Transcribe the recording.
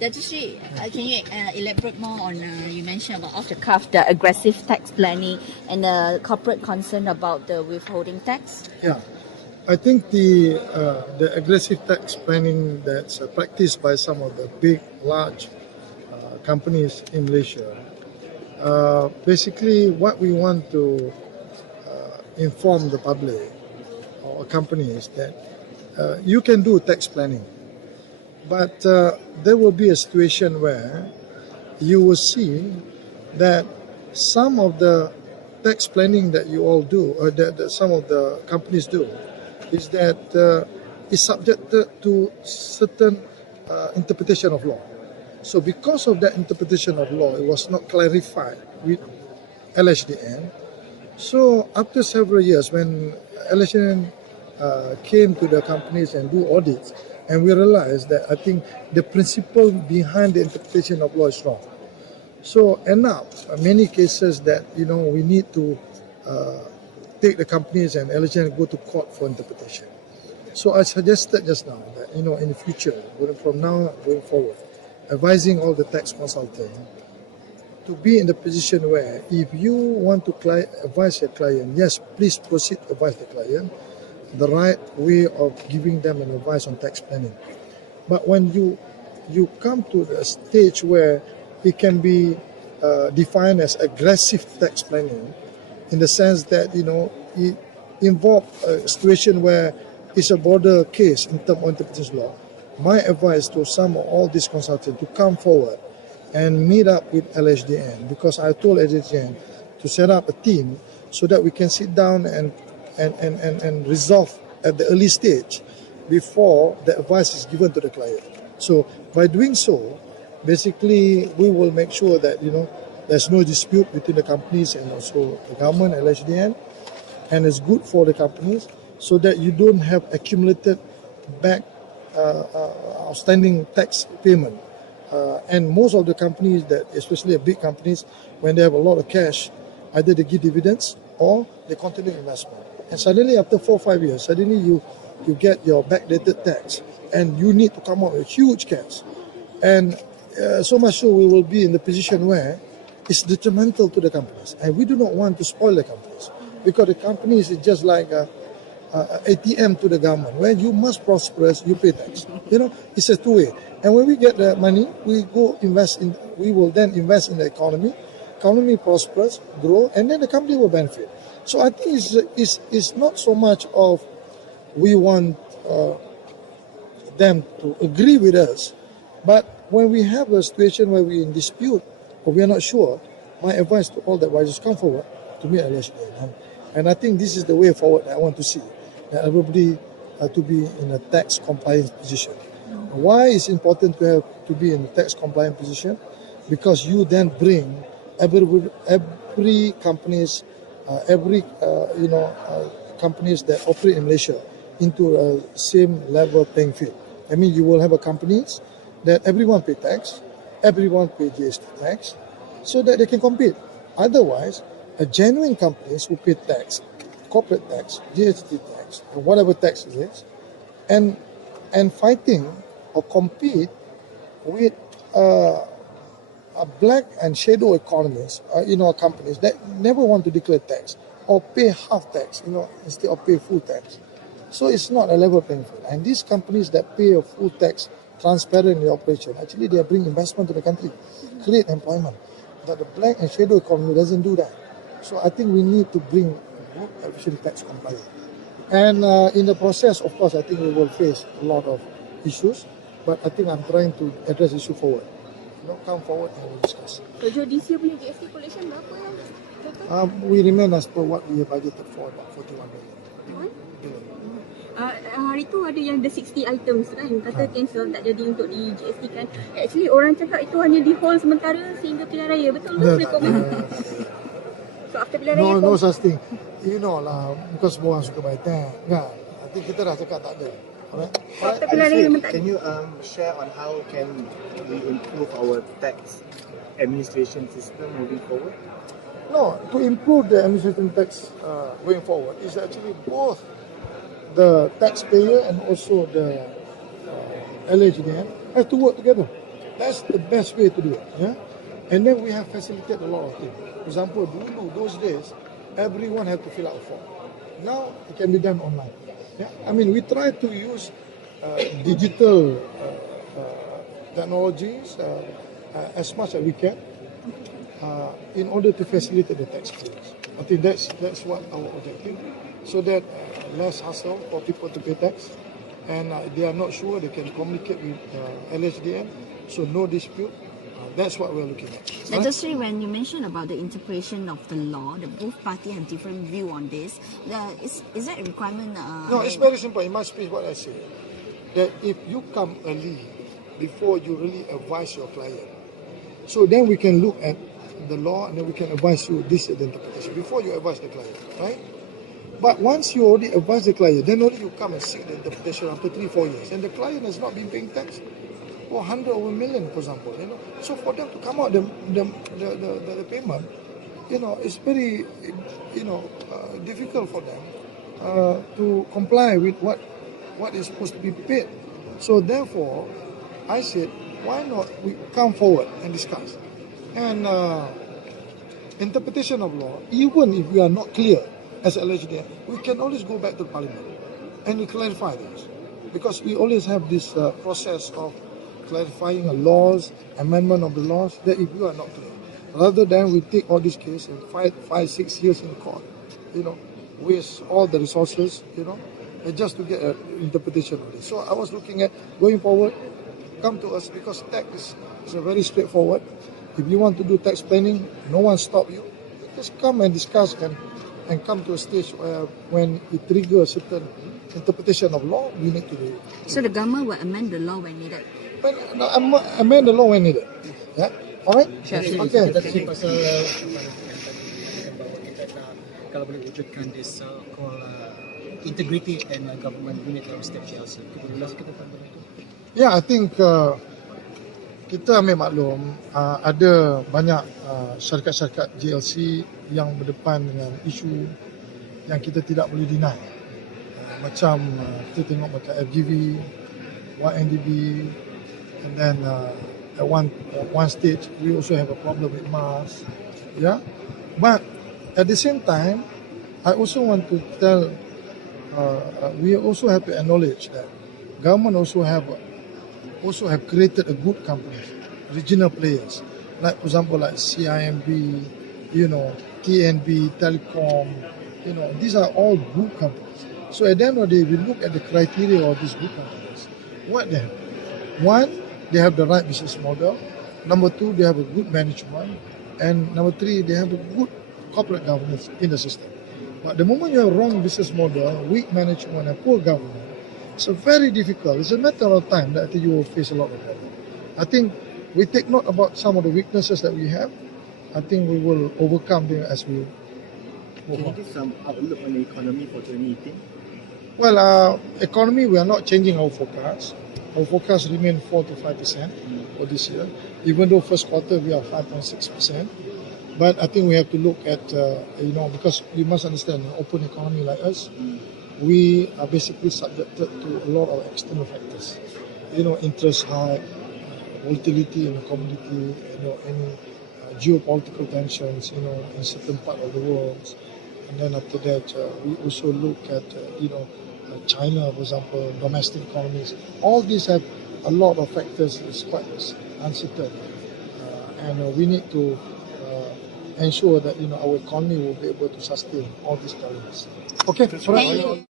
Dr. Sri, can you elaborate more on, you mentioned about off the cuff, the aggressive tax planning and the corporate concern about the withholding tax? Yeah, I think the aggressive tax planning that's practiced by some of the big, large companies in Malaysia. Basically, what we want to inform the public or companies that you can do tax planning, but there will be a situation where you will see that some of the tax planning that you all do, or that some of the companies do, is that is subjected to certain interpretation of law. So because of that interpretation of law, it was not clarified with LHDN. So after several years, when LHDN came to the companies and do audits, and we realized that I think the principle behind the interpretation of law is wrong. So end up many cases that we need to take the companies and LHDN go to court for interpretation. So I suggested just now that in the future, from now going forward, advising all the tax consultants to be in the position where if you want to advise your client, yes, please proceed to advise the client the right way of giving them an advice on tax planning. But when you come to the stage where it can be defined as aggressive tax planning, in the sense that it involves a situation where it's a border case in terms of interpretation law, my advice to some or all these consultants to come forward and meet up with LHDN, because I told LHDN to set up a team so that we can sit down and resolve at the early stage before the advice is given to the client. So by doing so, basically we will make sure that there's no dispute between the companies and also the government, LHDN, and it's good for the companies so that you don't have accumulated back outstanding tax payment. And most of the companies, that especially big companies, when they have a lot of cash, either they give dividends or they continue investment. And suddenly after 4 or 5 years, suddenly you get your backdated tax and you need to come up with huge cash. And so much so we will be in the position where it's detrimental to the companies. And we do not want to spoil the companies, because the companies is just like a ATM to the government, where you must prosperous, you pay tax. It's a two-way. And when we get the money, we will then invest in the economy. Economy prospers, grow, and then the company will benefit. So I think it's not so much of we want them to agree with us, but when we have a situation where we're in dispute or we are not sure, my advice to all the advisors, come forward to meet LHDN. And I think this is the way forward that I want to see, that everybody to be in a tax compliance position. Why is it important to be in a tax compliant position? Because you then bring every companies, companies that operate in Malaysia into a same level playing field. I mean, you will have a companies that everyone pay tax, everyone pay GST tax, so that they can compete. Otherwise, a genuine companies who pay tax, corporate tax, GST tax, or whatever tax it is, and fighting or compete with a black and shadow economies, companies that never want to declare tax or pay half tax, instead of pay full tax. So it's not a level playing field. And these companies that pay a full tax, transparent in the operation, actually they bring investment to the country, create employment. But the black and shadow economy doesn't do that. So I think we need to bring good, efficient tax compliance. And in the process, of course, I think we will face a lot of issues, but I think I'm trying to address the issue forward. Come forward and we'll discuss. So this year punya GST collection berapa yang total? We remain as per what we have budgeted for, about 41 million. Hari tu ada yang the 60 items kan, kata cancel, tak jadi untuk di GST kan. Actually orang cakap itu hanya di hold sementara sehingga pilihan raya. Betul tak? Boleh komen? So after pilihan raya no such thing. Lah, bukan semua orang suka bayar tax kan. Nanti kita dah cakap tak ada. Can you share on how can we improve our tax administration system moving forward? No, to improve the administration tax going forward is actually both the taxpayer and also the LHDN have to work together. That's the best way to do it. Yeah? And then we have facilitated a lot of things. For example, dulu, those days, everyone had to fill out a form. Now it can be done online. Yeah? I mean, we try to use digital technologies as much as we can in order to facilitate the tax clearance. I think that's what our objective, so that less hassle for people to pay tax, and they are not sure they can communicate with LHDN, so no dispute. That's what we're looking at. Just when you mentioned about the interpretation of the law, the both parties have different view on this. Is that a requirement? No, it's very simple. In my speech, what I say, that if you come early before you really advise your client, so then we can look at the law and then we can advise you this is the interpretation before you advise the client, right? But once you already advise the client, then only you come and seek the interpretation after 3-4 years, and the client has not been paying tax for 100 over million, for example. So for them to come out the payment, it's very difficult for them to comply with what is supposed to be paid. So therefore, I said, why not we come forward and discuss? And interpretation of law, even if we are not clear as LHDN, we can always go back to Parliament and we clarify this, because we always have this process of clarifying the laws, amendment of the laws, that if you are not clear, rather than we take all these cases and fight 5-6 years in court, waste all the resources, and just to get an interpretation of this. So I was looking at going forward, come to us, because tax is very straightforward. If you want to do tax planning, no one stop you. Just come and discuss and come to a stage where when it triggers a certain interpretation of law, we need to do it. So the government will amend the law when needed. But amend the law when needed. Yeah, alright. Sure. Okay. Kita tadi pasal bahawa kita nak kalau boleh wujudkan this call integrity and government unit dalam setiap GLC. Kita boleh jelaskan tentang itu. Yeah, I think kita ambil maklum ada banyak syarikat-syarikat GLC yang berdepan dengan isu yang kita tidak boleh deny. Macam kita tengok macam FGV, YNDB, and then at one stage we also have a problem with Mars. Yeah, but at the same time, I also want to tell, we also have to acknowledge that government also have created a good companies, regional players, like for example like CIMB, TNB, Telecom, these are all good companies. So at the end of the day, we look at the criteria of these good companies. What they have? One, they have the right business model. Number two, they have a good management. And number three, they have a good corporate governance in the system. But the moment you have wrong business model, weak management and poor governance, it's very difficult. It's a matter of time that you will face a lot of problems. I think we take note about some of the weaknesses that we have. I think we will overcome them as we move on. Can you give some outlook on the economy for 2018? Well, economy, we are not changing our forecast. Our forecast remains 4 to 5% for this year, even though first quarter we are 5.6%. But I think we have to look at, because you must understand, an open economy like us, we are basically subjected to a lot of external factors. Interest hike, volatility in the commodity, any geopolitical tensions, in certain part of the world. And then after that, we also look at, China, for example, domestic economies. All these have a lot of factors. It's quite uncertain, and we need to ensure that our economy will be able to sustain all these challenges. Okay, Thank you.